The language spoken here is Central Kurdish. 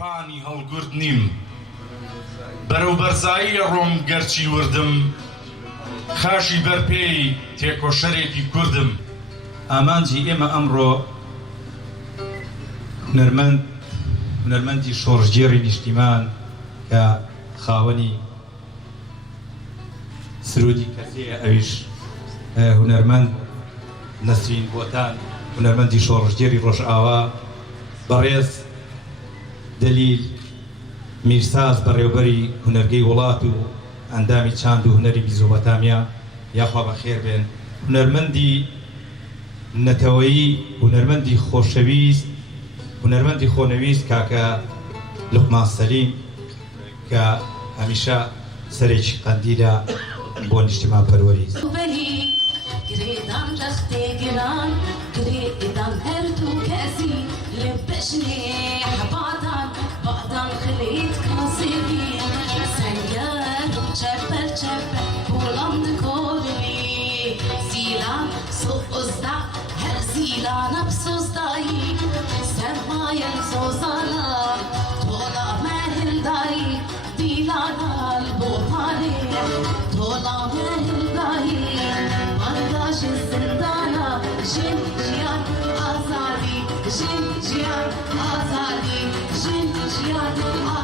شەپانی هەڵگورد نیم بەرەو بەرزایی ڕۆم گەرچی وردم خاشی بەرپێی تێکۆشەرێکی کوردم. ئامانجی ئێمە ئەمڕۆ هونەرمەندی شۆڕژگێڕی نیشتیمان کە خاوەنی سرودی کەسەیە ئەویش هونەرمەند نەسرین بۆتان هونەرمەندی شۆڕژگێری ڕۆژئاوا بەڕێز دەلیل میرساز بەڕێوەبەری هونەرگەی وڵات و ئەندامی چاند و هونەری میزۆپۆتامیا یاخوا بەخێر بێن. هونەرمەندی نەتەوەیی هونەرمەندی خۆشەویست هونەرمەندی خۆنەویست کاکە لوقمان سەلیم کە هەمیشە سەرێکی قەندیلە بۆ نیشتیمان پەروەریز. گرێدان رەختێ گران گرێدان هەردوو کەسی لێ بەژنێ حەبادان بادان خلێت کاسێبی سەنگەر و چەپەر چەپەر بۆڵام دکۆلی زیلان سۆفۆزدا هەر زیلانە بسۆزدایی سەرمایە سۆزانە تۆڵا مەهلدایی دیلانال بۆ پارێ تۆڵا مەهلدایی بەرداش زندانە ژین ژیان ئازادی ژین ژیان ئازادی ژین ژیان ئازادی